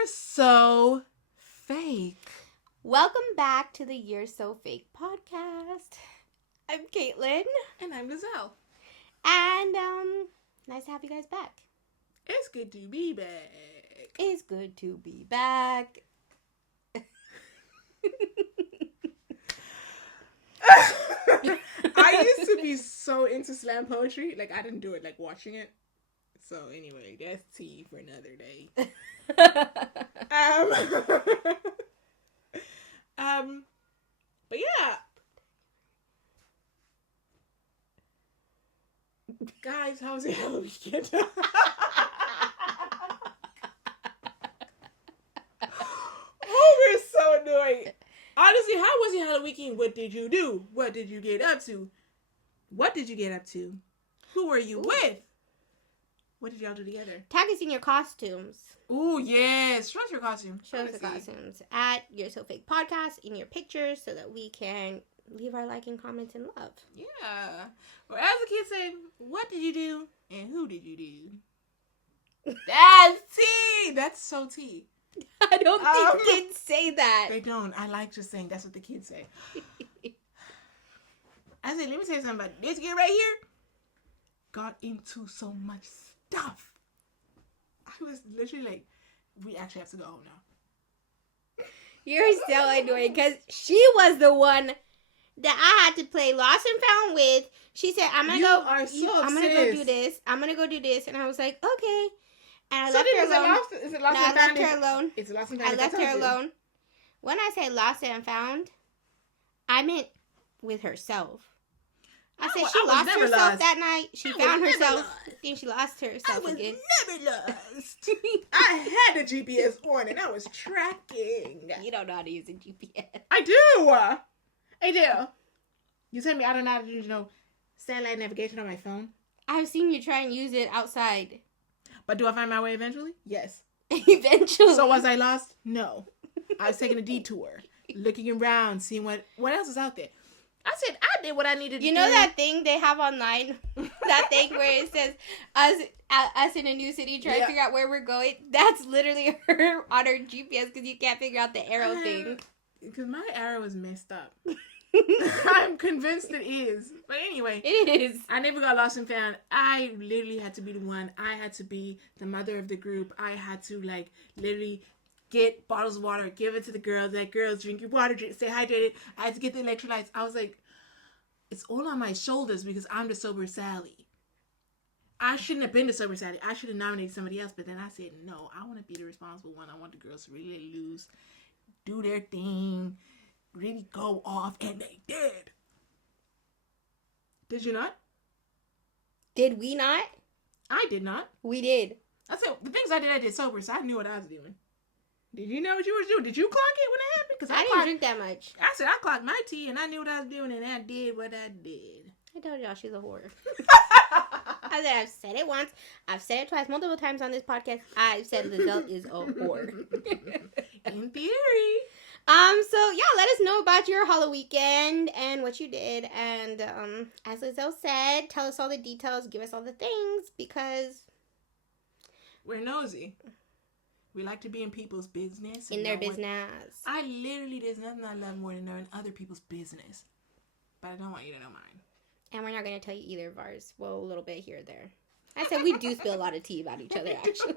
You're so fake. Welcome back to the You're So Fake podcast. I'm Caitlin. And I'm Gazelle. And, nice to have you guys back. It's good to be back. It's good to be back. I used to be so into slam poetry. Like, I didn't do it, like, watching it. So, anyway, that's tea for another day. But yeah. Guys, how was your Halloween weekend? Oh, we're so annoying. Honestly, how was your Halloween weekend? What did you do? What did you get up to? What did you get up to? Who were you with? What did y'all do together? Tag us in your costumes. Ooh, yes. Show us your costume. Show us the costumes at You're So Fake podcast in your pictures so that we can leave our like and comments and love. Yeah. Or as the kids say, what did you do and who did you do? That's tea. That's so tea. I don't think kids say that. They don't. I like just saying that's what the kids say. I said, let me tell you something about this kid right here. Got into so much stuff. I was literally like, we actually have to go home now. You're so annoying because she was the one that I had to play Lost and Found with. She said, I'm gonna go do this. I'm gonna go do this. And I was like, okay. And I left her alone. I left her alone. It's Lost and Found. I left her alone. When I say Lost and Found, I meant with herself. I said she lost herself that night. She found herself. Then she lost herself again. I was never lost. I had a GPS on and I was tracking. You don't know how to use a GPS. I do. You tell me I don't know how to use, satellite navigation on my phone? I've seen you try and use it outside. But do I find my way eventually? Yes. Eventually. So was I lost? No. I was taking a detour, looking around, seeing what else is out there. I said I did what I needed to do. You know that thing they have online? That thing where it says us in a new city trying to figure out where we're going? That's literally her on her GPS because you can't figure out the arrow thing. Because my arrow is messed up. I'm convinced it is. But anyway. It is. I never got lost and found. I literally had to be the one. I had to be the mother of the group. I had to, literally get bottles of water, give it to the girls. Like, girls, drink your water, stay hydrated. I had to get the electrolytes. I was like, it's all on my shoulders because I'm the sober Sally. I shouldn't have been the sober Sally. I should have nominated somebody else. But then I said, no, I want to be the responsible one. I want the girls to really let loose, do their thing, really go off. And they did. Did you not? Did we not? I did not. We did. I said, the things I did sober, so I knew what I was doing. Did you know what you were doing? Did you clock it when it happened? Because I didn't drink that much. I said I clocked my tea and I knew what I was doing and I did what I did. I told y'all she's a whore. I said I've said it once. I've said it twice, multiple times on this podcast. I've said Lizelle is a whore. In theory. So yeah, let us know about your Halloween weekend and what you did. And as Lizelle said, tell us all the details, give us all the things because we're nosy. We like to be in people's business. In their business. There's nothing I love more than knowing other people's business. But I don't want you to know mine. And we're not going to tell you either of ours. Well, a little bit here or there. I said we do spill a lot of tea about each other, actually.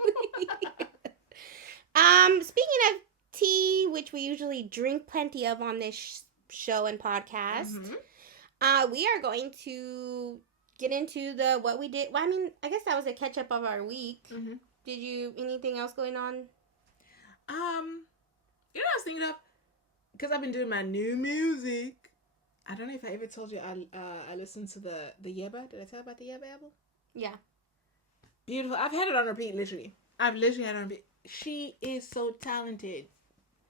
Speaking of tea, which we usually drink plenty of on this show and podcast, we are going to get into what we did. Well, I guess that was a catch up of our week. Mm-hmm. Did you, anything else going on? You know what I was thinking of? Because I've been doing my new music. I don't know if I ever told you I listened to the Yeba. Did I tell you about the Yeba album? Yeah. Beautiful. I've had it on repeat, literally. I've literally had it on repeat. She is so talented.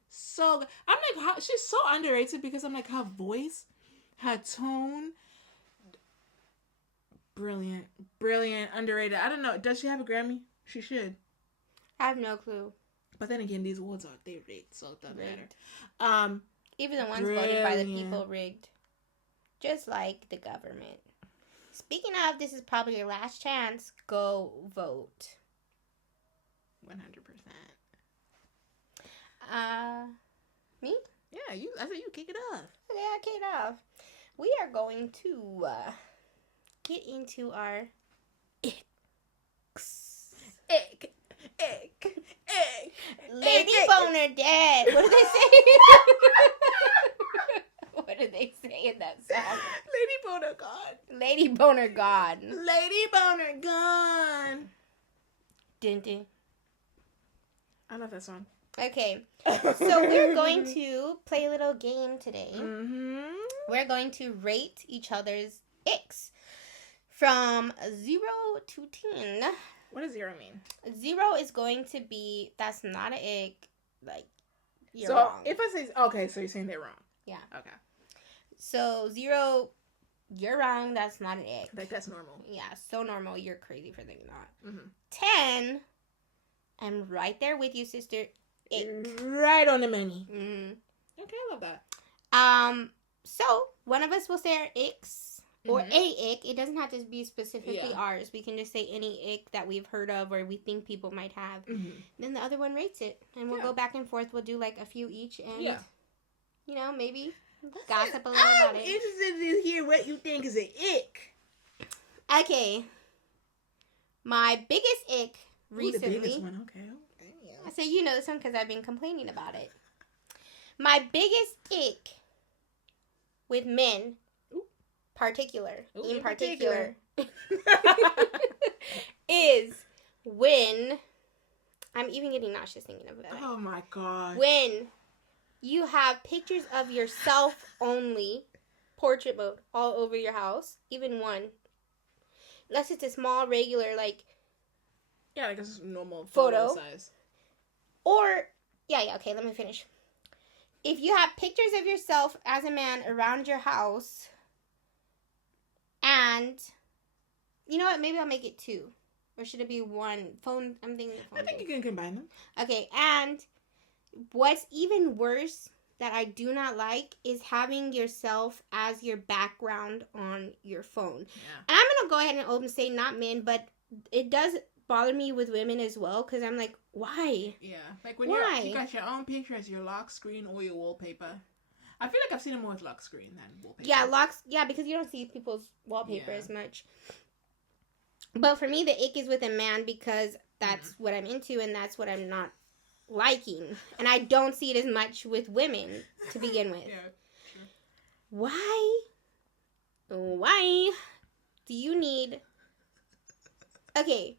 So good. I'm like, she's so underrated because I'm like, her voice, her tone, brilliant, underrated. I don't know. Does she have a Grammy? She should. I have no clue. But then again, these awards they're rigged, so it doesn't matter. Even the ones voted by the people rigged. Just like the government. Speaking of, this is probably your last chance. Go vote. 100%. Me? Yeah, you. I said you kick it off. Okay, I kick it off. We are going to get into our icks. Ick. Lady Boner Dead. What did they say? What did they say in that song? Lady Boner gone. Lady Boner God. Lady Boner gone. Dun, dun. I love that song. Okay, so we're going to play a little game today. Mm-hmm. We're going to rate each other's icks from 0 to 10. What does 0 mean? 0 is going to be, that's not an ick, like, you're so wrong. if I say, okay, so you're saying they're wrong. Yeah. Okay. So 0, you're wrong, that's not an ick. Like, that's normal. Yeah, so normal, you're crazy for thinking that. Mm-hmm. 10, I'm right there with you, sister. Ick. Right on the money. Mm-hmm. Okay, I love that. So one of us will say our icks or a ick. It doesn't have to be specifically ours. We can just say any ick that we've heard of or we think people might have. Mm-hmm. Then the other one rates it, and we'll go back and forth. We'll do like a few each, and you know, maybe gossip a little about it. I'm interested to hear what you think is an ick. Okay, my biggest ick recently. The biggest one. Okay. I say you know this one because I've been complaining about it. My biggest ick with men, in particular, is when I'm even getting nauseous thinking of it. Oh my god. When you have pictures of yourself only, portrait mode, all over your house, even one. Unless it's a small, regular, like... Yeah, like a normal photo size. Or, okay, let me finish. If you have pictures of yourself as a man around your house, and, you know what, maybe I'll make it 2. Or should it be 1? Phone, I'm thinking of phone. I think you can combine them. Okay, and what's even worse that I do not like is having yourself as your background on your phone. Yeah. And I'm going to go ahead and open say not men, but it does bother me with women as well, because I'm like, why? Yeah, like when Why? you got your own picture as your lock screen or your wallpaper. I feel like I've seen it more with lock screen than wallpaper. Yeah, locks. Yeah, because you don't see people's wallpaper as much. But for me, the ick is with a man because that's what I'm into and that's what I'm not liking. And I don't see it as much with women to begin with. Yeah, true. Why do you need... Okay,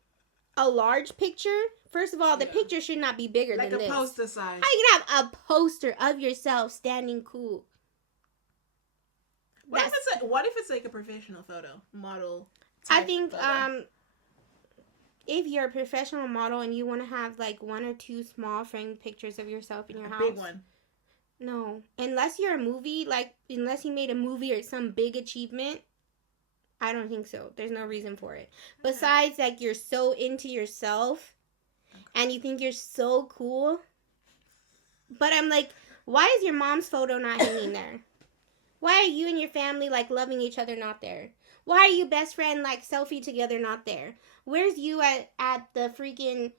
a large picture? First of all, the picture should not be bigger than this. Like a poster size. How you can have a poster of yourself standing cool? What if it's like a professional photo model? I think photo? If you're a professional model and you want to have like 1 or 2 small framed pictures of yourself in your house, big one. No, unless you're a movie, unless you made a movie or some big achievement, I don't think so. There's no reason for it. Okay. Besides, like, you're so into yourself and you think you're so cool. But I'm like, why is your mom's photo not hanging there? Why are you and your family, like, loving each other not there? Why are you best friend, like, selfie together not there? Where's you at the freaking,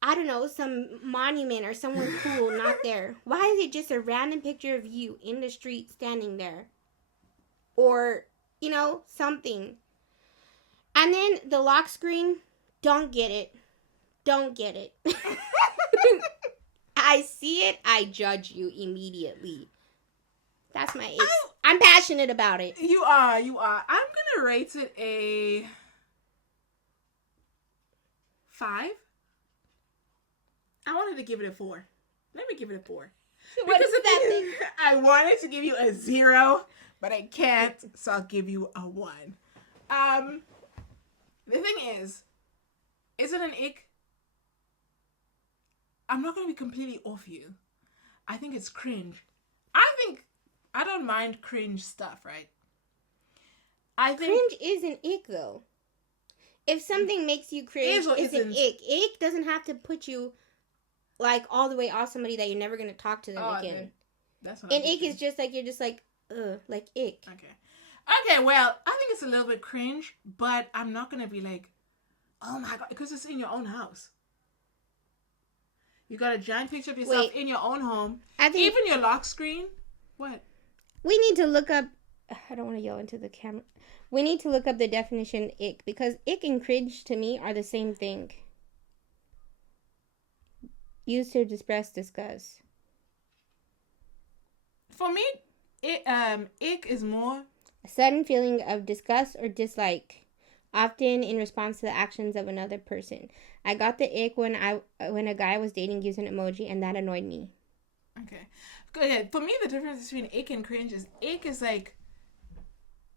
I don't know, some monument or somewhere cool not there? Why is it just a random picture of you in the street standing there? Or... you know, something. And then the lock screen, don't get it. Don't get it. I see it, I judge you immediately. That's my issue. I'm passionate about it. You are. I'm going to rate it a 5. I wanted to give it a 4. Let me give it a 4. What because is that thing? I wanted to give you a 0, but I can't, so I'll give you a 1. The thing is it an ick? I'm not going to be completely off you. I think it's cringe. I don't mind cringe stuff, right? I think cringe is an ick, though. If something makes you cringe, it's an ick. Ick doesn't have to put you, like, all the way off somebody that you're never going to talk to them again. That's what and ick is just like, you're just like, like ick. Okay, well, I think it's a little bit cringe, but I'm not going to be like, oh my God, because it's in your own house. You got a giant picture of yourself in your own home. I think even your lock screen. What? We need to look up. I don't want to yell into the camera. We need to look up the definition ick, because ick and cringe to me are the same thing. Used to express disgust. For me, ick is more a sudden feeling of disgust or dislike, often in response to the actions of another person. I got the ick when a guy was dating using an emoji, and that annoyed me. Okay. Go ahead. For me, the difference between ick and cringe is ick is like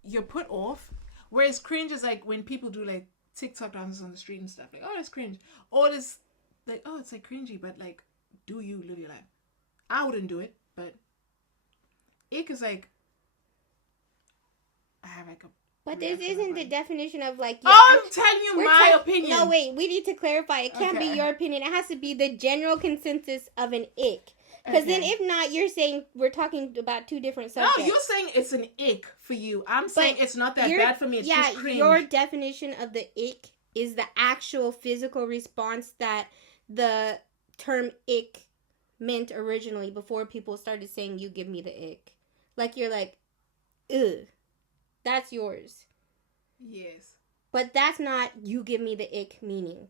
you're put off, whereas cringe is like when people do like TikTok dances on the street and stuff. Like, oh, that's cringe. Or it's like, oh, it's like cringy, but like, do you live your life? I wouldn't do it, but ick is like, I have like a. But this isn't the definition of like. Oh, I'm telling you my opinion. No, wait. We need to clarify. It can't be your opinion. It has to be the general consensus of an ick. Because then if not, you're saying we're talking about two different subjects. No, you're saying it's an ick for you. I'm saying it's not that bad for me. It's just cringe. Your definition of the ick is the actual physical response that the term ick meant originally before people started saying you give me the ick. Like you're like, ugh. That's yours. Yes. But that's not you give me the ick meaning.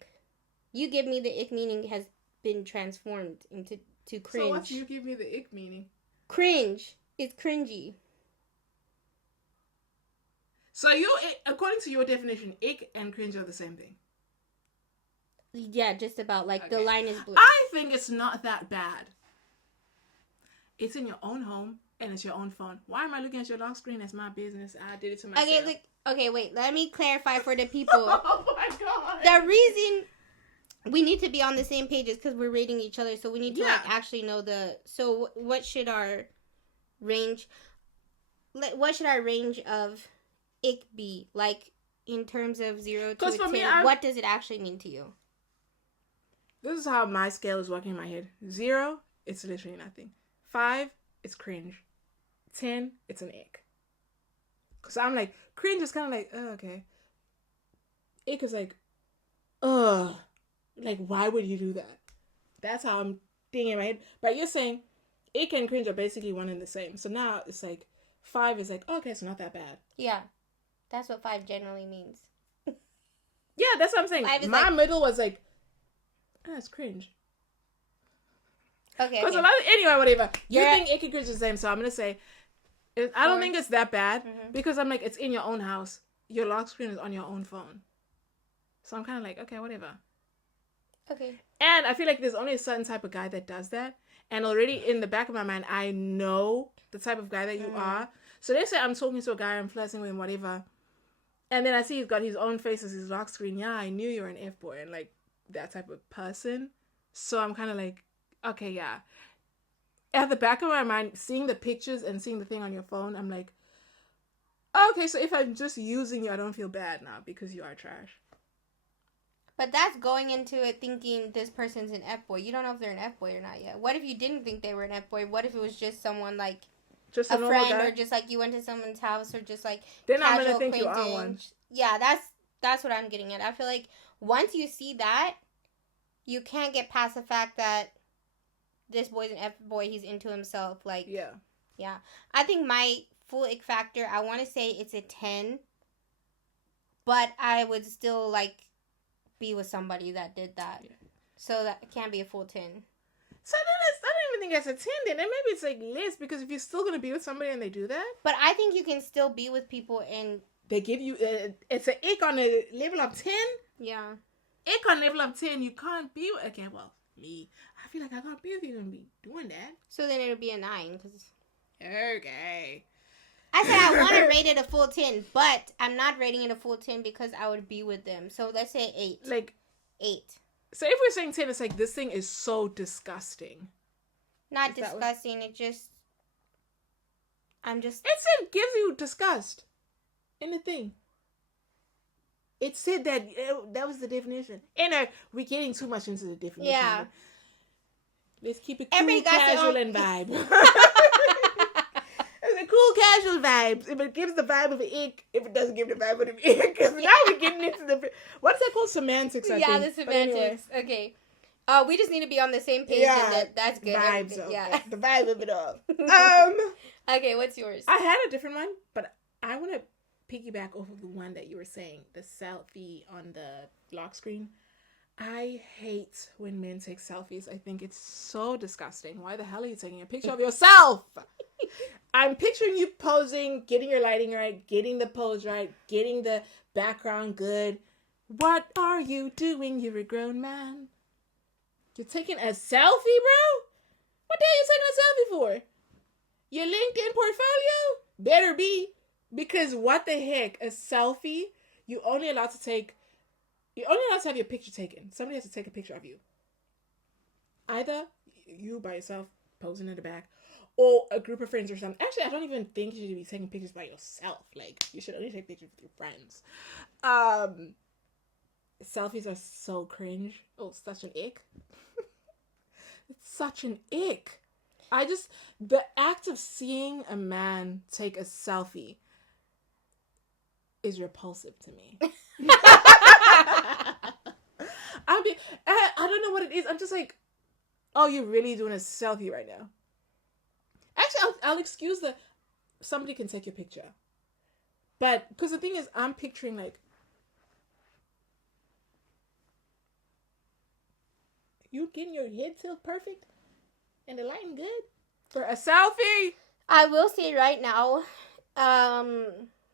You give me the ick meaning has been transformed into cringe. So what do you give me the ick meaning? Cringe. It's cringy. So according to your definition, ick and cringe are the same thing. Yeah, just about. Like the line is blue. I think it's not that bad. It's in your own home. And it's your own phone. Why am I looking at your lock screen? That's my business. I did it to myself. Okay, wait. Let me clarify for the people. Oh my god. The reason we need to be on the same page is because we're rating each other. So we need to actually know the. So what should our range? What should our range of ick be? Like in terms of 0 to 10. What does it actually mean to you? This is how my scale is working in my head. 0, it's literally nothing. 5, it's cringe. 10, it's an ick. Because I'm like, cringe is kind of like, oh, okay. Ick is like, ugh. Like, why would you do that? That's how I'm thinking in my head. But you're saying ick and cringe are basically one and the same. So now it's like, 5 is like, oh, okay, it's not that bad. Yeah. That's what 5 generally means. Yeah, that's what I'm saying. My middle was like, oh, it's cringe. Okay. Anyway, whatever. You think ick and cringe is the same, so I'm going to say, I don't think it's that bad, because I'm like, it's in your own house. Your lock screen is on your own phone. So I'm kind of like, okay, whatever. Okay. And I feel like there's only a certain type of guy that does that. And already in the back of my mind, I know the type of guy that you are. So they say I'm talking to a guy, I'm flirting with him, whatever. And then I see he's got his own face as his lock screen. Yeah, I knew you were an F-boy and like that type of person. So I'm kind of like, okay, yeah. At the back of my mind, seeing the pictures and seeing the thing on your phone, I'm like, okay, so if I'm just using you, I don't feel bad now because you are trash. But that's going into it thinking this person's an F-boy. You don't know if they're an F-boy or not yet. What if you didn't think they were an F-boy? What if it was just someone like just a friend guy? Or just like you went to someone's house or just like then I'm going to think you are one. Yeah, that's what I'm getting at. I feel like once you see that, you can't get past the fact that this boy's an F-boy. He's into himself. Like, yeah. I think my full ick factor, I want to say it's a 10. But I would still like be with somebody that did that. Yeah. So that can't be a full 10. So then I don't even think that's a 10 then. And maybe it's like less because if you're still going to be with somebody and they do that. But I think you can still be with people and they give you, it's an ick on a level of 10? Yeah. Ick on level of 10, you can't be with, okay, well, me. I feel like I can't be with you and be doing that. So then it'll be a 9 because. Okay. I said I want to rate it a full 10, but I'm not rating it a full 10 because I would be with them. So let's say 8. Like 8. So if we're saying 10, it's like this thing is so disgusting. Not disgusting. It just. It gives you disgust in the thing. It said that that was the definition. And we're getting too much into the definition. Yeah. Let's keep it cool, casual, and vibe. It's a cool, casual vibe. If it gives the vibe of an ick, if it doesn't give the vibe of an ick. Because now we're getting into the... What's that called? Semantics, I think. The semantics. Anyway. Okay. Oh, we just need to be on the same page. Yeah, and that's good. Vibes. Okay. Yeah. The vibe of it all. Okay, what's yours? I had a different one, but I want to piggyback off of the one that you were saying, the selfie on the lock screen. I hate when men take selfies. I think it's so disgusting. Why the hell are you taking a picture of yourself? I'm picturing you posing, getting your lighting right, getting the pose right, getting the background good. What are you doing? You're a grown man. You're taking a selfie, bro? What the hell are you taking a selfie for? Your LinkedIn portfolio? Better be. Because what the heck? A selfie? You're only allowed to have your picture taken. Somebody has to take a picture of you. Either you by yourself posing in the back, or a group of friends or something. Actually, I don't even think you should be taking pictures by yourself. Like, you should only take pictures with your friends. Selfies are so cringe. Oh, such an ick. It's such an ick. The act of seeing a man take a selfie is repulsive to me. I don't know what it is. I'm just like, oh, you're really doing a selfie right now. Actually, I'll excuse somebody can take your picture. But, because the thing is, I'm picturing like, you getting your head tilt perfect and the lighting good for a selfie. I will say right now,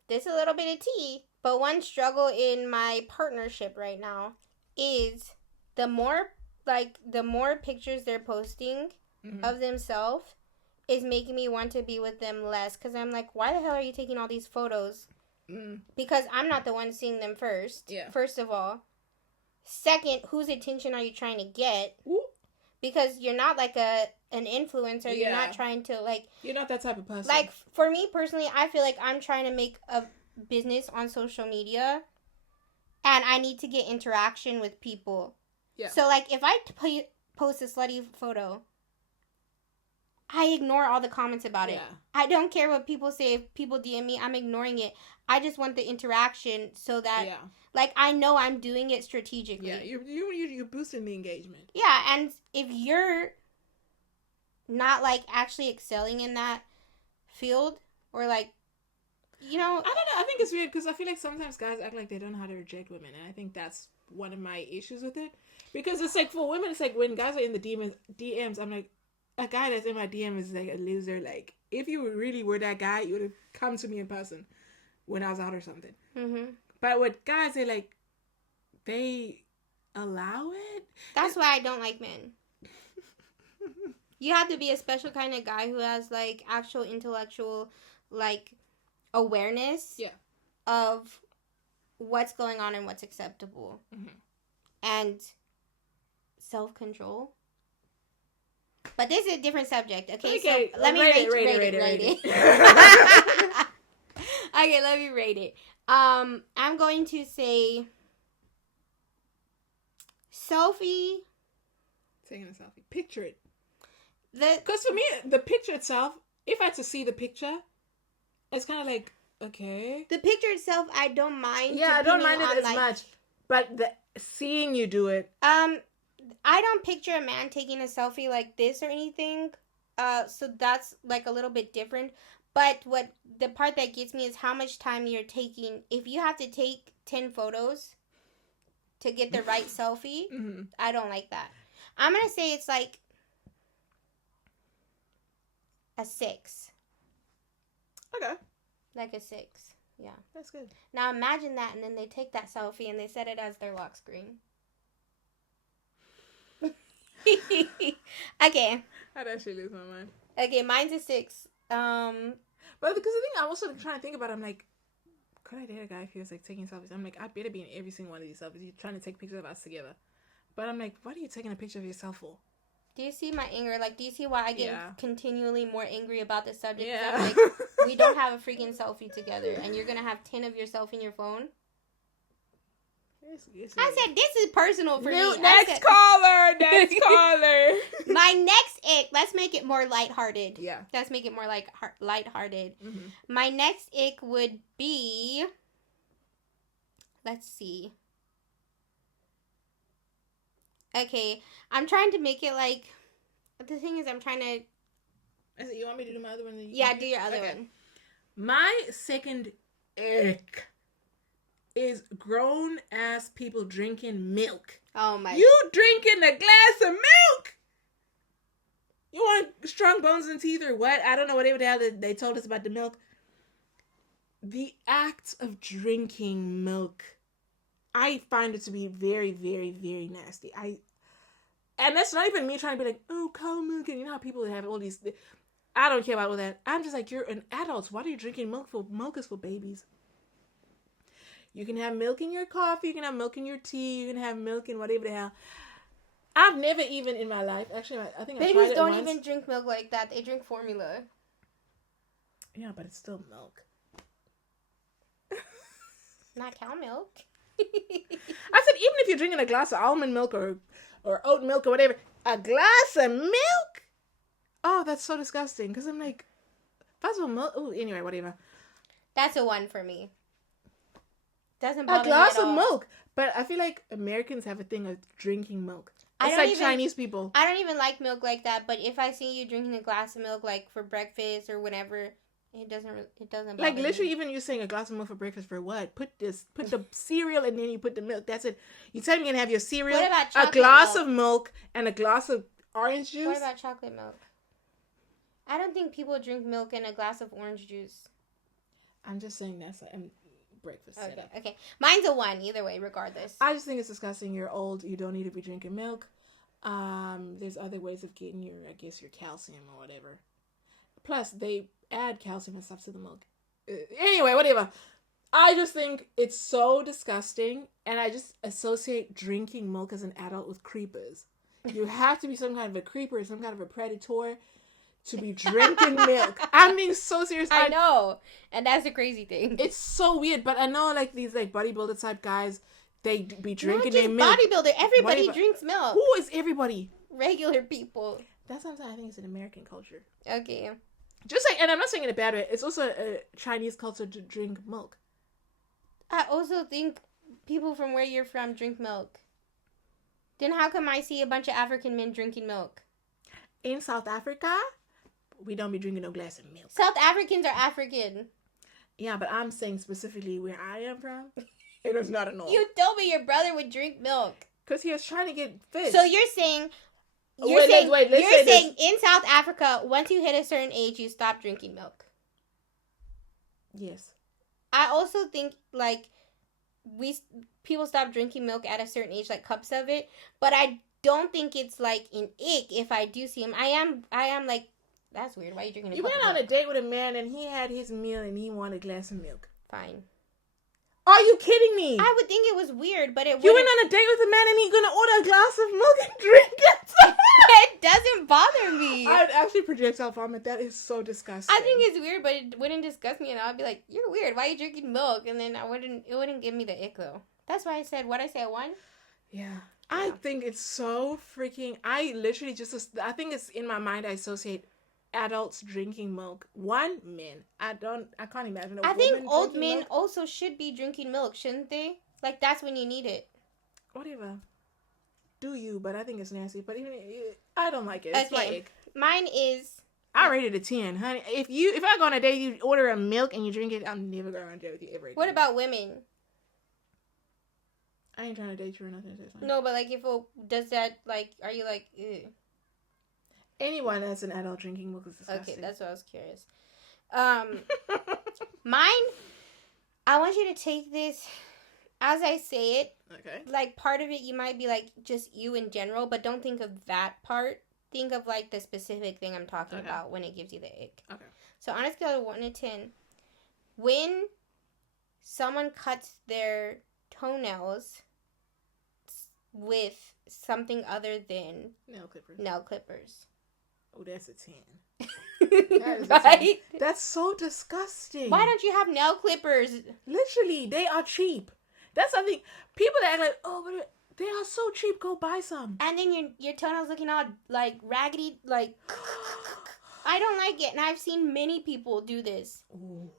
this is a little bit of tea, but one struggle in my partnership right now is the more pictures they're posting of themselves is making me want to be with them less, because I'm like, why the hell are you taking all these photos? Because I'm not the one seeing them first. Yeah. First of all. Second, whose attention are you trying to get? Ooh. Because you're not like an influencer. Yeah. You're not trying to like... You're not that type of person. Like, for me personally, I feel like I'm trying to make a business on social media, and I need to get interaction with people. Yeah. So, like, if I post a slutty photo, I ignore all the comments about it. I don't care what people say. If people DM me, I'm ignoring it. I just want the interaction so that, like, I know I'm doing it strategically. Yeah, you're boosting the engagement. Yeah, and if you're not, like, actually excelling in that field, or, like, you know... I don't know. I think it's weird because I feel like sometimes guys act like they don't know how to reject women, and I think that's one of my issues with it. Because it's like, for women, it's like when guys are in the DMs, I'm like, a guy that's in my DM is like a loser. Like, if you really were that guy, you would have come to me in person when I was out or something. Mm-hmm. But with guys, they allow it. That's why I don't like men. You have to be a special kind of guy who has, like, actual intellectual, like, awareness of what's going on and what's acceptable. And self-control. But this is a different subject, okay? So let me rate it. Okay, let me rate it. I'm going to say selfie. Taking a selfie. Picture it. Because for me, the picture itself, if I had to see the picture, it's kind of like, okay. The picture itself, I don't mind. Yeah, I don't mind it as much. But seeing you do it. I don't picture a man taking a selfie like this or anything. So that's like a little bit different. But what the part that gets me is how much time you're taking. If you have to take 10 photos to get the right selfie, I don't like that. I'm going to say it's like a 6. Okay. Like a 6. Yeah. That's good. Now imagine that, and then they take that selfie and they set it as their lock screen. Okay. I'd actually lose my mind. Okay, mine's a 6. But because the thing I'm also trying to think about, I'm like, could I date a guy if he was like taking selfies? I'm like, I better be in every single one of these selfies. You're trying to take pictures of us together. But I'm like, what are you taking a picture of yourself for? Do you see my anger? Like, do you see why I get continually more angry about this subject? Yeah. I'm like, we don't have a freaking selfie together, and you're gonna have 10 of yourself in your phone. I said this is personal for me. Next caller. My next ick. Let's make it more lighthearted. Yeah. Let's make it more like lighthearted. My next ick would be. Let's see. Okay, I'm trying to make it like. The thing is, I'm trying to. I said, you want me to do my other one? Yeah, do your other one. My second ick is grown ass people drinking milk. Oh my! You drinking a glass of milk? You want strong bones and teeth or what? I don't know whatever the hell they told us about the milk. The act of drinking milk, I find it to be very, very, very nasty. And that's not even me trying to be like, oh, cow milk, and you know how people have all these. I don't care about all that. I'm just like, you're an adult. Why are you drinking milk? Milk is for babies. You can have milk in your coffee. You can have milk in your tea. You can have milk in whatever the hell. I've never even in my life, actually, I think I tried it once. Babies don't even drink milk like that. They drink formula. Yeah, but it's still milk. Not cow milk. I said, even if you're drinking a glass of almond milk or oat milk or whatever, a glass of milk? Oh, that's so disgusting. Because I'm like, first of all, milk. Oh, anyway, whatever. That's a one for me. Doesn't bother me a glass at of all. milk. But I feel like Americans have a thing of drinking milk. It's like Chinese people. I don't even like milk like that. But if I see you drinking a glass of milk, like for breakfast or whatever, it doesn't bother like literally me. even you saying a glass of milk for breakfast for what? Put the cereal and then you put the milk. That's it. You tell me you're gonna have your cereal, What about a chocolate glass milk? of milk, and a glass of orange juice. What about chocolate milk? I don't think people drink milk in a glass of orange juice. I'm just saying that's a breakfast setup. Okay. Mine's a one either way, regardless. I just think it's disgusting. You're old. You don't need to be drinking milk. There's other ways of getting your calcium or whatever. Plus, they add calcium and stuff to the milk. Anyway, whatever. I just think it's so disgusting, and I just associate drinking milk as an adult with creepers. You have to be some kind of a creeper, some kind of a predator to be drinking milk. I'm being so serious. I know, and that's the crazy thing. It's so weird, but I know like these like bodybuilder type guys, they be drinking their milk. milk. Bodybuilder, everybody drinks milk. Who is everybody? Regular people. That's something I think it's an American culture. Okay. Just like, and I'm not saying in a bad way. It's also a Chinese culture to drink milk. I also think people from where you're from drink milk. Then how come I see a bunch of African men drinking milk? In South Africa, we don't be drinking no glass of milk. South Africans are African. Yeah, but I'm saying specifically where I am from, it is not a norm. You told me your brother would drink milk. Because he was trying to get fit. So you're saying... You're saying in South Africa, once you hit a certain age, you stop drinking milk. Yes. I also think like people stop drinking milk at a certain age, like cups of it. But I don't think it's like an ick if I do see him. I am like, that's weird. Why are you drinking? You went on a date with a man and he had his meal and he wanted a glass of milk. Fine. Are you kidding me? I would think it was weird, but it You went on a date with a man and he's gonna order a glass of milk and drink it. It doesn't bother me. I'd actually projectile vomit. That is so disgusting. I think it's weird, but it wouldn't disgust me, and I'd be like, "You're weird. Why are you drinking milk?" And then it wouldn't give me the ick though. That's why I said what I said. One. Yeah. I think it's so freaking. I literally I think it's in my mind. I associate adults drinking milk. Men. I can't imagine. I think old men milk. Also should be drinking milk, shouldn't they? Like that's when you need it. Whatever. Do you? But I think it's nasty. But even I don't like it. It's my ick. Mine is. I rated a 10, honey. If I go on a date, you order a milk and you drink it, I'm never going on a date with you ever again. What about women? I ain't trying to date you or nothing. No, but like does that like are you like ew? Anyone that's an adult drinking milk is disgusting. Okay, that's what I was curious. Mine, I want you to take this as I say it. Okay. Like, part of it, you might be like, just you in general, but don't think of that part. Think of, like, the specific thing I'm talking about when it gives you the ick. Okay. So, on a scale of 1 to 10, when someone cuts their toenails with something other than nail clippers. Oh, that's a 10. Right? That's so disgusting. Why don't you have nail clippers? Literally, they are cheap. That's something people that act like, oh, but they are so cheap. Go buy some. And then your toenails looking all like raggedy, like. I don't like it, and I've seen many people do this. Ooh,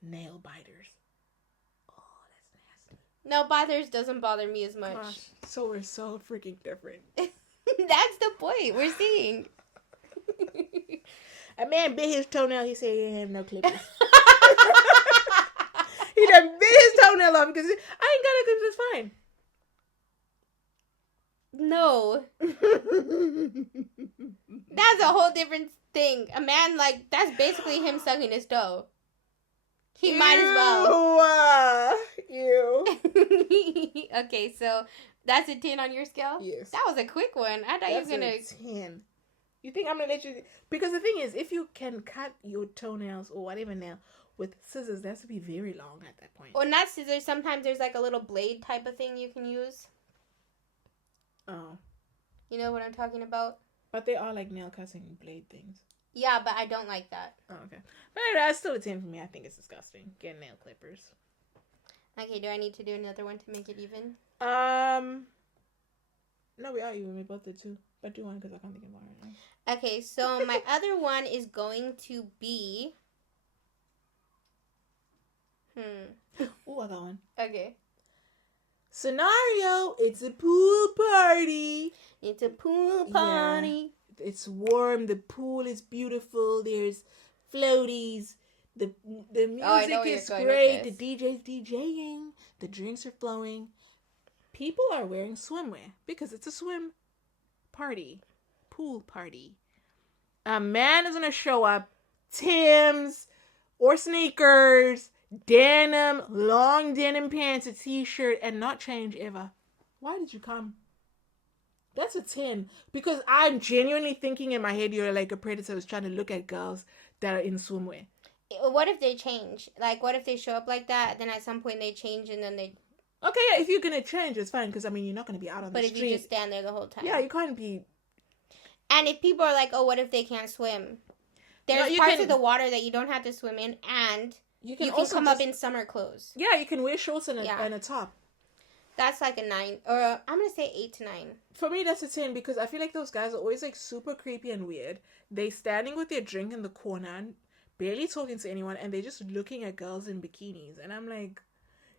nail biters. Oh, that's nasty. No, bothers doesn't bother me as much. Gosh, so we're so freaking different. That's the point. We're seeing. A man bit his toenail. He said he didn't have no clippers. He done bit his toenail off because I ain't got no clippers. It's fine. No. That's a whole different thing. A man, like, that's basically him sucking his toe. He might as well. Ew. Okay, so that's a 10 on your scale? Yes. That was a quick one. I thought you were going to... 10. You think I'm going to let you... Because the thing is, if you can cut your toenails or whatever nail with scissors, that has to be very long at that point. Or not scissors. Sometimes there's like a little blade type of thing you can use. Oh. You know what I'm talking about? But they are like nail cutting blade things. Yeah, but I don't like that. Oh, okay. But anyway, that's still a 10 for me. I think it's disgusting. Getting nail clippers. Okay, do I need to do another one to make it even? No, we are even. We both did 2. But do one because I can't think of one right now. Okay, so my other one is going to be... Oh, I got one. Okay. Scenario, it's a pool party. It's a pool party. Yeah. It's warm. The pool is beautiful. There's floaties. The music is great. The DJ's DJing. The drinks are flowing. People are wearing swimwear because it's a swim party. Pool party. A man is going to show up. Tim's or sneakers, denim, long denim pants, a t-shirt, and not change ever. Why did you come? That's a 10. Because I'm genuinely thinking in my head you're like a predator who's trying to look at girls that are in swimwear. What if they change? Like, what if they show up like that, then at some point they change and then they... Okay, yeah, if you're going to change, it's fine. Because, I mean, you're not going to be out on the street. But if you just stand there the whole time. Yeah, you can't be... And if people are like, oh, what if they can't swim? There's parts of the water that you don't have to swim in, and you can come up in summer clothes. Yeah, you can wear shorts and a top. That's like a 9. Or I'm going to say 8 to 9. For me, that's a 10 because I feel like those guys are always like super creepy and weird. They standing with their drink in the corner, barely talking to anyone, and they're just looking at girls in bikinis. And I'm like,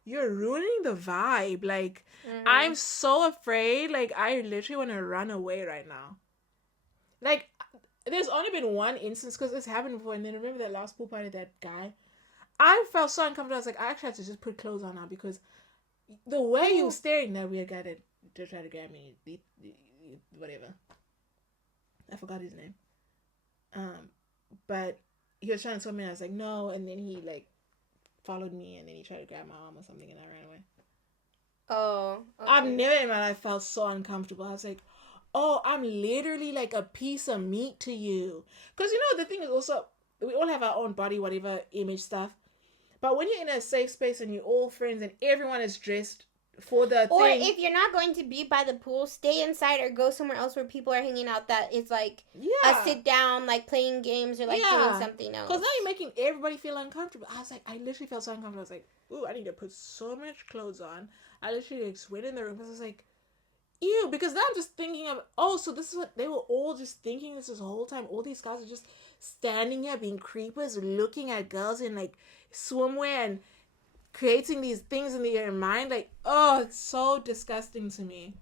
you're ruining the vibe. Like, I'm so afraid. Like, I literally want to run away right now. Like, there's only been one instance because this happened before. And then remember that last pool party, that guy? I felt so uncomfortable. I was like, I actually have to just put clothes on now because the way you were staring, that weird guy that just tried to grab me, whatever. I forgot his name. But he was trying to tell me, and I was like, no. And then he like followed me, and then he tried to grab my arm or something, and I ran away. Oh. Okay. I've never in my life felt so uncomfortable. I was like, oh, I'm literally like a piece of meat to you. Because, you know, the thing is also, we all have our own body, whatever image stuff. But when you're in a safe space and you're all friends and everyone is dressed for the or thing. Or if you're not going to be by the pool, stay inside or go somewhere else where people are hanging out that is like a sit down, like playing games or like doing something else. Because now you're making everybody feel uncomfortable. I was like, I literally felt so uncomfortable. I was like, ooh, I need to put so much clothes on. I literally like sweat in the room because I was like, ew, because now I'm just thinking of, oh, so this is what they were all just thinking this whole time. All these guys are just standing here being creepers, looking at girls in like swimwear and creating these things in their mind. Like, oh, it's so disgusting to me.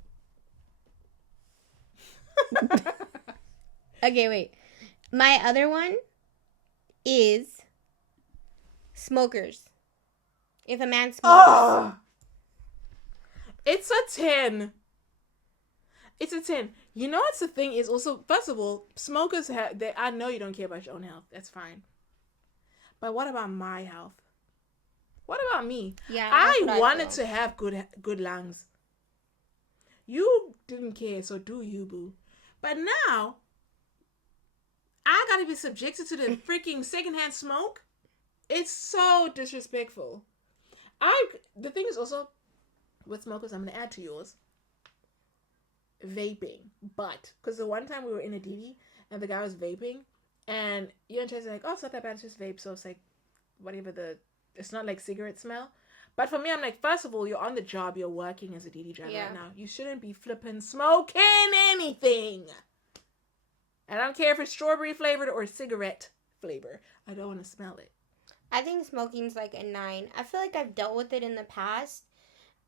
Okay, wait. My other one is smokers. If a man smokes. Oh, it's a 10. It's a 10. You know what's the thing is also, first of all, smokers I know you don't care about your own health. That's fine. But what about my health? What about me? Yeah, I wanted to have good lungs. You didn't care, so do you, boo. But now, I gotta be subjected to the freaking secondhand smoke. It's so disrespectful. The thing is also, with smokers, I'm gonna add to yours. Vaping, but because the one time we were in a DD and the guy was vaping, and you and Chase are like, oh, it's not that bad, it's just vape, so it's like whatever it's not like cigarette smell. But for me, I'm like, first of all, you're on the job, you're working as a DD driver right now. You shouldn't be flipping smoking anything. I don't care if it's strawberry flavored or cigarette flavor. I don't want to smell it. I think smoking's like a 9. I feel like I've dealt with it in the past.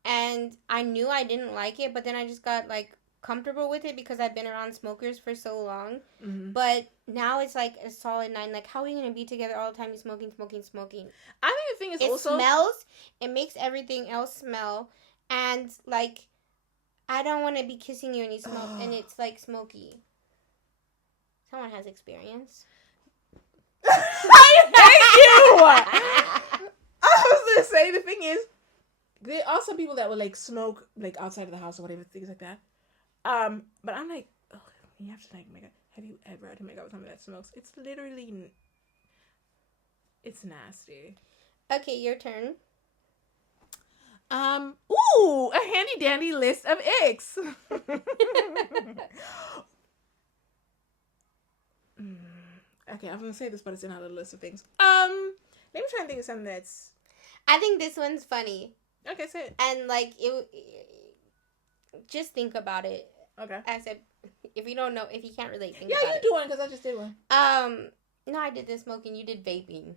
and I knew I didn't like it, but then I just got like comfortable with it because I've been around smokers for so long. Mm-hmm. But now it's like a solid 9. Like, how are we gonna be together all the time? You smoking? I think the thing is It also smells. It makes everything else smell, and like, I don't want to be kissing you and you smoke, and it's like smoky. Someone has experience. I hate you. I was gonna say the thing is, there are some people that will like smoke like outside of the house or whatever, things like that. But I'm like, oh, you have to like make it. Have you ever had to make out with someone that smokes? It's literally, it's nasty. Okay, your turn. Ooh, a handy dandy list of icks. Okay, I was gonna say this, but it's in our little list of things. Let me try and think of something that's. I think this one's funny. Okay, say it. And like just think about it. Okay. As if you don't know, if you can't relate, think Yeah, about you it. do one because I just did one. No, I did the smoking. You did vaping.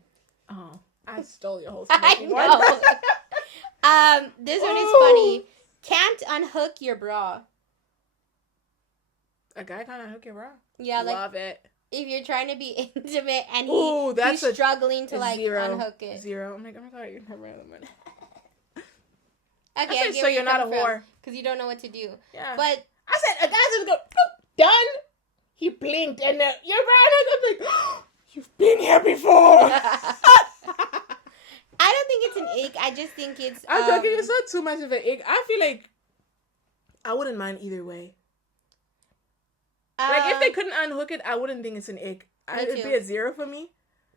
Oh, I stole your whole I smoking know. one. This one is funny. Can't unhook your bra. A guy kind of hook your bra. Yeah, like love it. if you're trying to be intimate and that's he's struggling to like zero. unhook it. Zero. I'm like, I'm sorry, you never had one. Okay, so you're not a whore because you don't know what to do. Yeah. But I said a guy's gonna go done. He blinked and you're right. I'm like, you've been here before. I don't think it's an ick. I just think it's. I'm joking. It's not too much of an ick. I feel like I wouldn't mind either way. Like if they couldn't unhook it, I wouldn't think it's an ick. It'd be a 0 for me.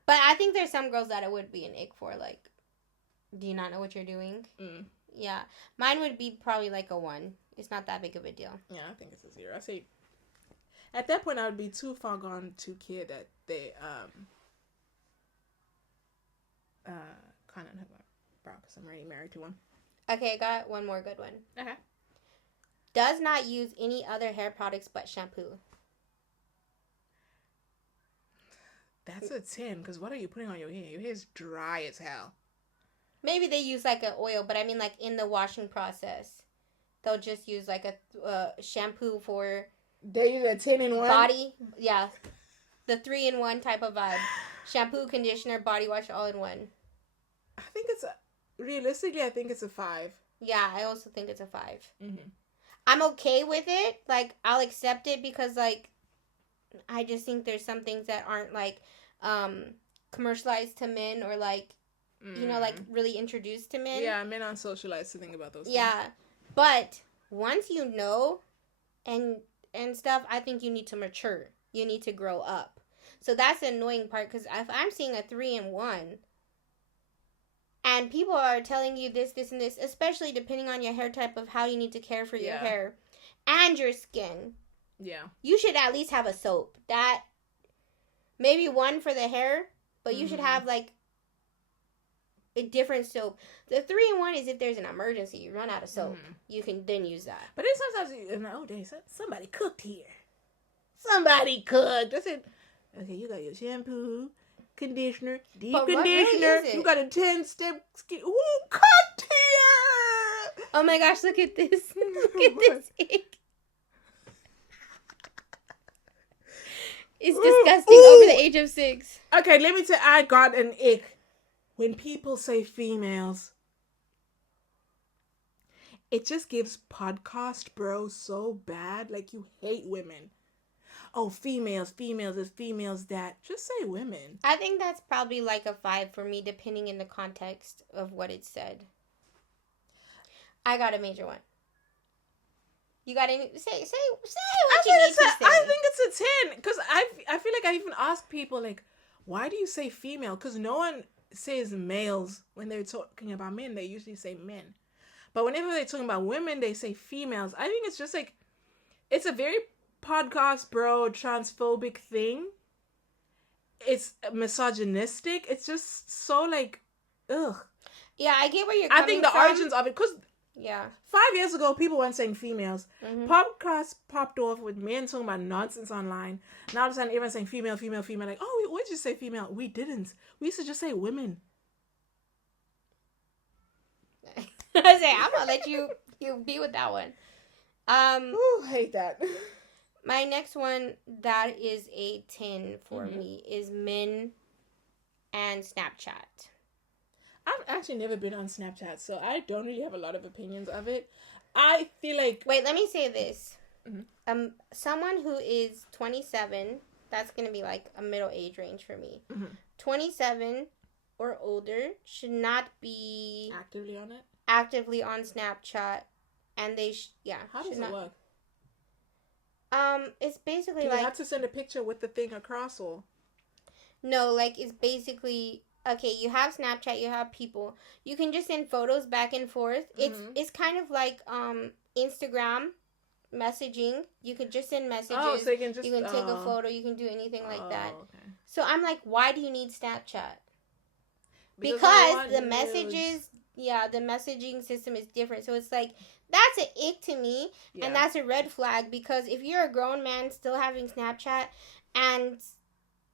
But I think there's some girls that it would be an ick for. Like, do you not know what you're doing? Yeah, mine would be probably like a 1. It's not that big of a deal. Yeah, I think it's a 0. I say at that point I would be too far gone to care that they kind of unhook my bra because I'm already married to one. Okay, I got one more good one. Okay. Does not use any other hair products but shampoo. That's a 10, because what are you putting on your hair? Your hair's dry as hell. Maybe they use like an oil, but I mean like in the washing process. They'll just use like a shampoo for... They use a 10-in-1? Body, yeah. The 3-in-1 type of vibe. Shampoo, conditioner, body wash, all in one. I think it's realistically, I think it's a 5. Yeah, I also think it's a 5. Mm-hmm. I'm okay with it. Like, I'll accept it because, like, I just think there's some things that aren't, like, commercialized to men or, like, you know, like, really introduced to men. Yeah, men aren't socialized to think about those things. Yeah, but once you know and stuff, I think you need to mature. You need to grow up. So that's the annoying part, because if I'm seeing a 3-in-1 and people are telling you this, and this, especially depending on your hair type of how you need to care for your hair and your skin. Yeah. You should at least have a soap. That, maybe one for the hair, but you should have, like, a different soap. The 3-in-1 is if there's an emergency, you run out of soap. You can then use that. But then sometimes, in the old days, somebody cooked here. Somebody cooked. That's it. Okay, you got your shampoo, conditioner, deep conditioner. You got a 10-step skin. Who cooked here? Oh my gosh, look at this. Look at this ick. It's disgusting over the age of 6. Okay, let me tell you, I got an ick. When people say females, it just gives podcast bro so bad. Like, you hate women. Oh, females is females that. Just say women. I think that's probably like a 5 for me, depending in the context of what it said. I got a major 1. You got any? Say what you need to say. I think it's a 10. Because I feel like I even ask people, like, why do you say female? Because no one says males when they're talking about men. They usually say men. But whenever they're talking about women, they say females. I think it's just like, it's a very podcast bro transphobic thing. It's misogynistic. It's just so like, ugh. Yeah, I get where you're coming from. I think the origins of it, because 5 years ago, people weren't saying females. Podcasts popped off with men talking about nonsense online. Now all of a sudden, everyone's saying female. Like, oh, what did you say female? We didn't. We used to just say women. I say I'm gonna let you be with that one. Ooh, hate that. My next one that is a 10 for me is men and Snapchat. I've actually never been on Snapchat, so I don't really have a lot of opinions of it. I feel like... Wait, let me say this. Someone who is 27, that's going to be like a middle age range for me. 27 or older should not be... Actively on Snapchat. And they... How does it work? It's basically Do you have to send a picture with the thing across, or... No, like, it's basically... Okay, you have Snapchat, you have people. You can just send photos back and forth. It's kind of like Instagram messaging. You could just send messages. Oh, so you can take a photo. You can do anything like that. Okay. So I'm like, why do you need Snapchat? Because the messages, the messaging system is different. So it's like, that's an ick to me, and that's a red flag, because if you're a grown man still having Snapchat, and...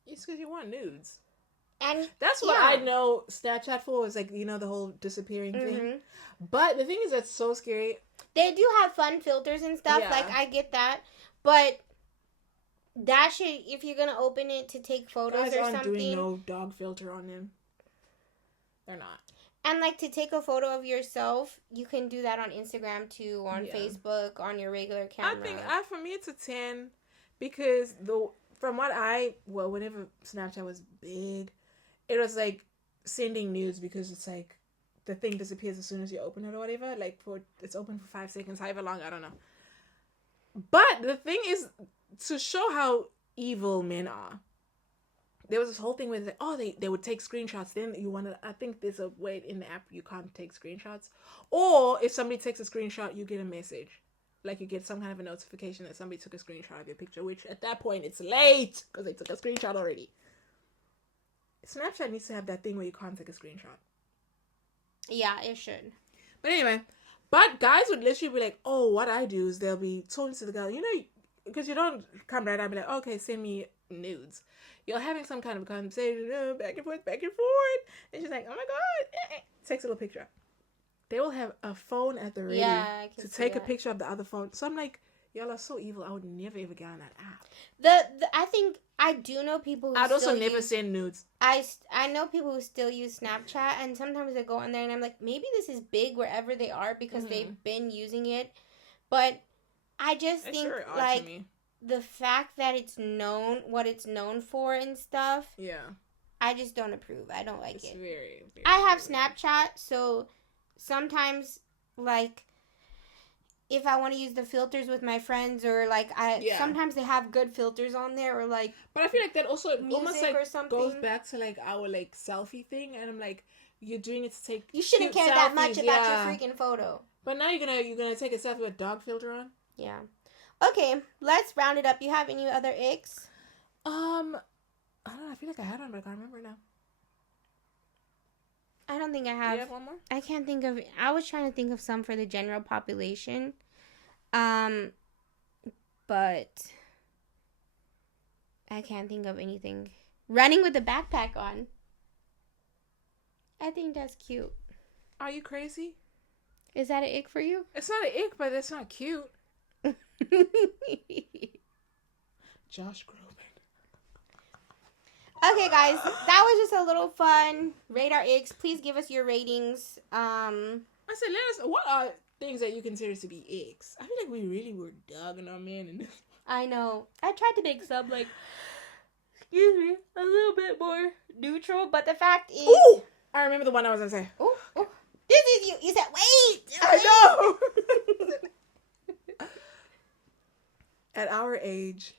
It's because you want nudes. And that's what I know Snapchat for, is like, you know, the whole disappearing thing. But the thing is, that's so scary. They do have fun filters and stuff. Like, I get that. But that should, if you're gonna open it to take photos or something, doing no dog filter on them. They're not. And like, to take a photo of yourself, you can do that on Instagram too, on Facebook, on your regular camera. I think for me it's a 10, because whenever Snapchat was big, it was like sending nudes, because it's like the thing disappears as soon as you open it or whatever. Like, it's open for 5 seconds, however long, I don't know. But the thing is, to show how evil men are, there was this whole thing where they would take screenshots. Then I think there's a way in the app you can't take screenshots. Or if somebody takes a screenshot, you get a message. Like, you get some kind of a notification that somebody took a screenshot of your picture, which at that point it's late because they took a screenshot already. Snapchat needs to have that thing where you can't take a screenshot. Yeah, it should. But anyway, guys would literally be like, oh, what I do is they'll be talking to the girl, because you don't come right out and be like, okay, send me nudes. You're having some kind of conversation, back and forth, and she's like, oh my god, takes a little picture. They will have a phone at the ready to take a picture of the other phone. So I'm like, y'all are so evil. I would never ever get on that app. I think I do know people who I'd also never send nudes. I know people who still use Snapchat, and sometimes I go on there and I'm like, maybe this is big wherever they are because they've been using it. But I just think, like, the fact that it's known, what it's known for and stuff. Yeah. I just don't approve. I don't like it. Very, very, I have Snapchat, so sometimes, like, if I want to use the filters with my friends, or like sometimes they have good filters on there, or like. But I feel like that also almost like goes back to like our like selfie thing, and I'm like, you're doing it to take. You shouldn't care that much about your freaking photo. But now you're gonna take a selfie with dog filter on. Yeah. Okay, let's round it up. You have any other icks? I don't know. I feel like I had one, but I can't remember now. I don't think I have. Do you have one more? I can't think of. I was trying to think of some for the general population. But I can't think of anything. Running with a backpack on. I think that's cute. Are you crazy? Is that an ick for you? It's not an ick, but it's not cute. Josh Groban. Okay, guys, that was just a little fun. Rate our icks. Please give us your ratings. I said, let us. What are things that you consider to be icks? I feel like we really were dogging our man in this. I know. I tried to make some, like, excuse me, a little bit more neutral, but the fact is. Ooh! I remember the one I was gonna say. Oh, this is you. You said, wait. I know. At our age,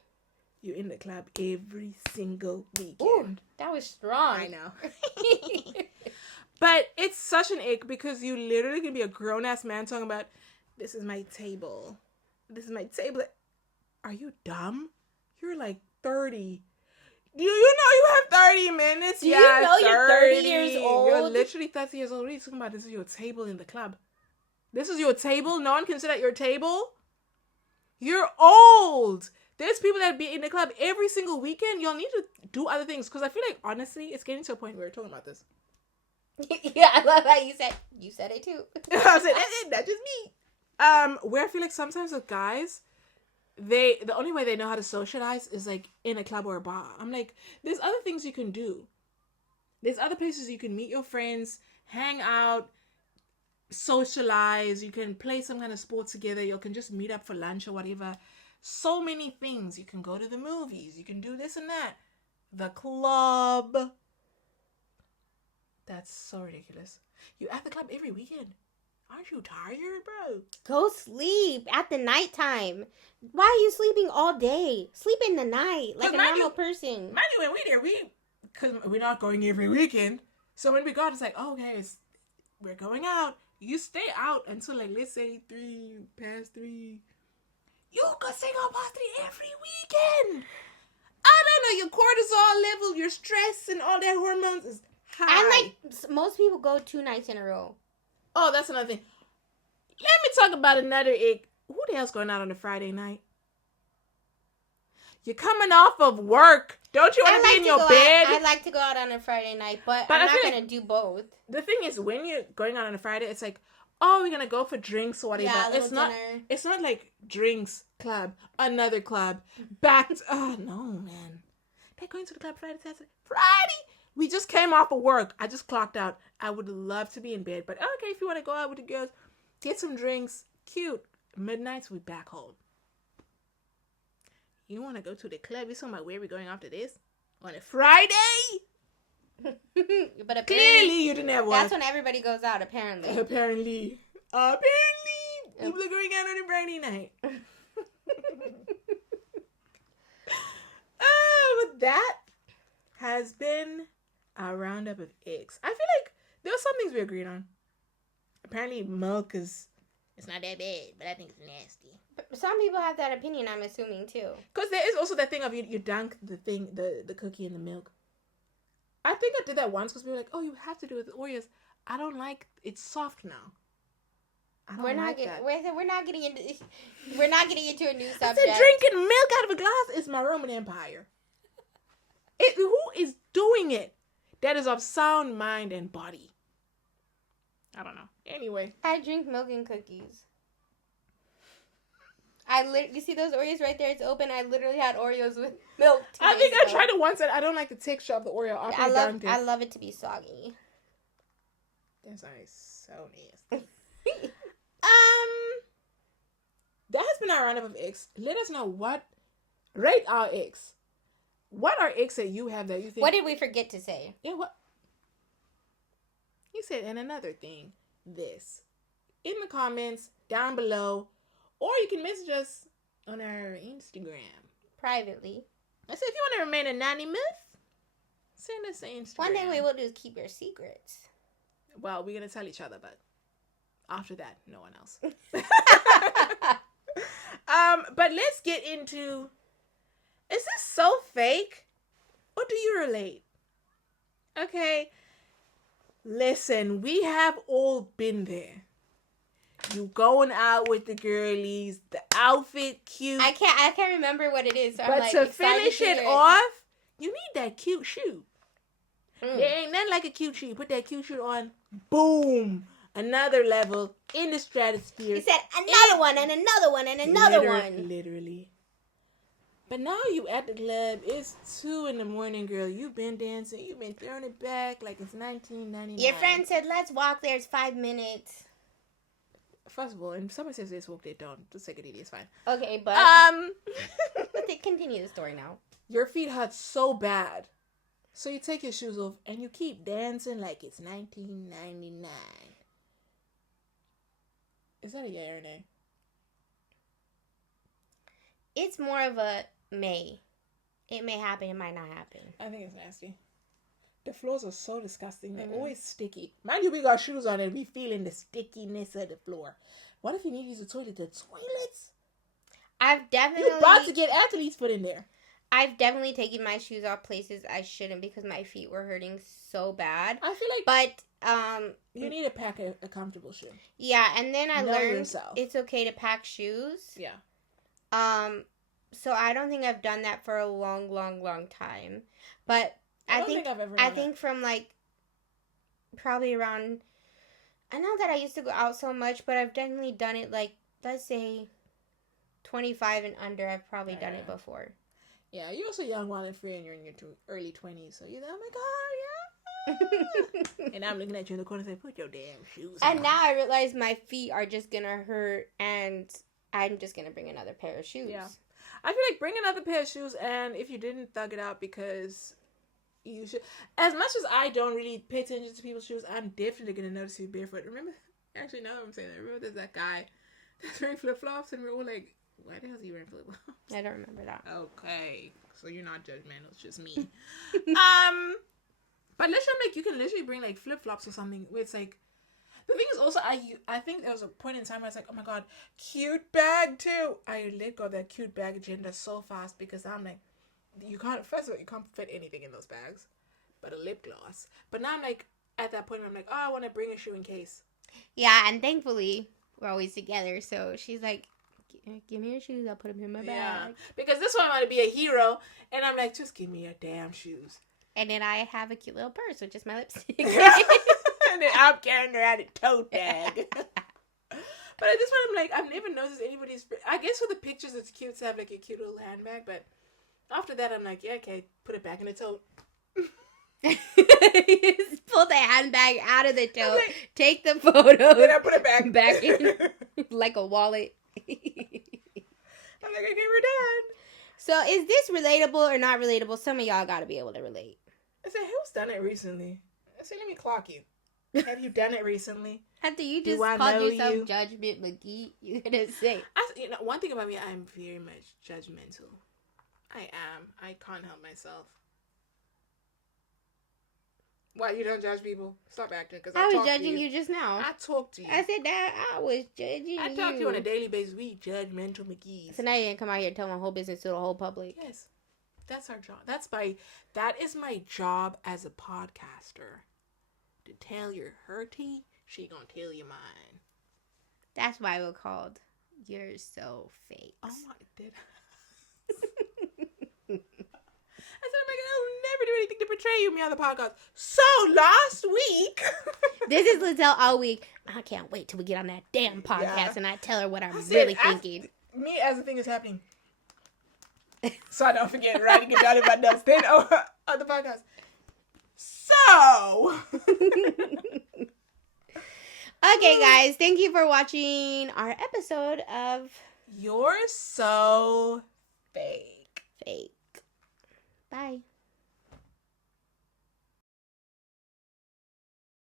you're in the club every single weekend. Ooh, that was strong. I know. But it's such an ick because you literally can be a grown-ass man talking about, this is my table. This is my table. Are you dumb? You're like 30. Do you know you have 30 minutes? Do you know you're 30 years old? You're literally 30 years old. What are you talking about? This is your table in the club. This is your table? No one can sit at your table? You're old. There's people that be in the club every single weekend. You'll need to do other things. Because I feel like, honestly, it's getting to a point where we're talking about this. Yeah, I love how you said it too. I said, that's just me. Where I feel like sometimes with guys, the only way they know how to socialize is like in a club or a bar. I'm like, there's other things you can do. There's other places you can meet your friends, hang out, socialize. You can play some kind of sport together. You can just meet up for lunch or whatever. So many things. You can go to the movies. You can do this and that. The club. That's so ridiculous. You at the club every weekend. Aren't you tired, bro? Go sleep at the nighttime. Why are you sleeping all day? Sleep in the night like a normal person. Mind you, when we there, because we're not going every weekend. So when we go out, it's like, oh, okay, we're going out. You stay out until like, let's say 3:03. You could stay out past 3 every weekend. I don't know, your cortisol level, your stress and all that hormones is high. And like most people go 2 nights in a row. Oh, that's another thing. Let me talk about another ick. Who the hell's going out on a Friday night? You're coming off of work. Don't you want to be in your bed? I'd like to go out on a Friday night, but I'm not going to do both. The thing is, when you're going out on a Friday, it's like, oh, we're going to go for drinks or whatever. Yeah, it's not like drinks club, another club, back to, oh, no, man. They're going to the club Friday, Saturday. Friday! We just came off of work. I just clocked out. I would love to be in bed. But okay, if you want to go out with the girls, get some drinks. Cute. Midnights, we back home. You want to go to the club? You talking about where we're going after this? On a Friday? But clearly you didn't have one. That's when everybody goes out, apparently. Apparently. People are going out on a Friday night. But that has been our roundup of icks. I feel like there were some things we agreed on. Apparently milk it's not that bad, but I think it's nasty. But some people have that opinion, I'm assuming, too. Because there is also that thing of you dunk the cookie in the milk. I think I did that once because we were like, oh, you have to do it with Oreos. I don't like, it's soft now. We're not getting into a new subject. I said drinking milk out of a glass is my Roman Empire. Who is doing it? That is of sound mind and body. I don't know. Anyway. I drink milk and cookies. You see those Oreos right there? It's open. I literally had Oreos with milk. I think I tried it once and I don't like the texture of the Oreo. I love it to be soggy. That's so nasty. That has been our roundup of icks. Let us know rate our icks. What are icks that you have that you think? What did we forget to say? Yeah, what? You said, and another thing, this. In the comments, down below, or you can message us on our Instagram. Privately. I said, if you want to remain anonymous, send us an Instagram. One thing we will do is keep your secrets. Well, we're going to tell each other, but after that, no one else. But let's get into, is this so fake? Or do you relate? Okay. Listen, we have all been there. You going out with the girlies, the outfit cute. I can't remember what it is. So but to finish it off, you need that cute shoe. There ain't nothing like a cute shoe. You put that cute shoe on, boom. Another level in the stratosphere. He said another one and another one and another one. Literally. But now you at the club. It's 2 a.m, girl. You've been dancing. You've been throwing it back like it's 1999. Your friend said, let's walk there. It's 5 minutes. First of all, and somebody says let's walk, they don't. Just take it easy. It's fine. Okay, but let's continue the story now. Your feet hurt so bad. So you take your shoes off and you keep dancing like it's 1999. Is that a yay or nay? It's more of a may. It may happen. It might not happen. I think it's nasty. The floors are so disgusting. They're always sticky. Mind you, we got shoes on and we feeling the stickiness of the floor. What if you need to use the toilet? The toilets? You're about to get athlete's foot in there. I've definitely taken my shoes off places I shouldn't because my feet were hurting so bad. I feel like... But, you need to pack a comfortable shoe. Yeah, and then I learned yourself. It's okay to pack shoes. Yeah. So I don't think I've done that for a long, long, long time. But I think I've ever I think from like probably around. I know that I used to go out so much, but I've definitely done it like, let's say 25 and under. I've probably done it before. Yeah, you're also young, wild, and free, and you're in your early 20s, so you're like, oh my god, yeah. And I'm looking at you in the corner and say, put your damn shoes on. And now I realize my feet are just gonna hurt, and I'm just gonna bring another pair of shoes. Yeah. I feel like bring another pair of shoes, and if you didn't thug it out because you should. As much as I don't really pay attention to people's shoes, I'm definitely gonna notice you barefoot. Remember, actually, now that I'm saying that, remember there's that guy that's wearing flip flops, and we're all like, why the hell is he wearing flip flops? I don't remember that. Okay, so you're not judgmental, it's just me. But literally, like, you can literally bring like flip flops or something where it's like. The thing is also, I think there was a point in time where I was like, oh my god, cute bag too. I let go of that cute bag agenda so fast because I'm like, first of all, you can't fit anything in those bags but a lip gloss. But now I'm like, at that point, I'm like, oh, I want to bring a shoe in case. Yeah, and thankfully, we're always together. So she's like, give me your shoes, I'll put them in my bag. Yeah, because this one I want to be a hero. And I'm like, just give me your damn shoes. And then I have a cute little purse, which is my lipstick. And then I'm carrying her out a tote bag. But at this point, I'm like, I've never noticed anybody's. I guess for the pictures, it's cute to have like a cute little handbag. But after that, I'm like, yeah, okay, put it back in the tote. Pull the handbag out of the tote, like, take the photo, then I put it back in like a wallet. I'm like, okay, we're done. So, is this relatable or not relatable? Some of y'all got to be able to relate. I said, who's done it recently? I said, let me clock you. Have you done it recently? After you just called yourself Judgment McGee, you're going to say. One thing about me, I'm very much judgmental. I am. I can't help myself. Why, you don't judge people? Stop acting. Cause I was judging you just now. I talk to you. I said that I was judging you. I talk to you on a daily basis. We judgmental McGee's. So now you're going to come out here and tell my whole business to the whole public. Yes. That's our job. That is my job as a podcaster. To tell your hurty, she gonna tell you mine. That's why we're called You're So Fake. Oh my, did I said, oh my god, I'll never do anything to betray you in my other podcast. So last week. This is Littell all week. I can't wait till we get on that damn podcast and I tell her what I'm really thinking. Me as the thing is happening. So I don't forget writing it down in my notes. Then on the podcast. So. Okay, guys. Thank you for watching our episode of You're So Fake. Bye.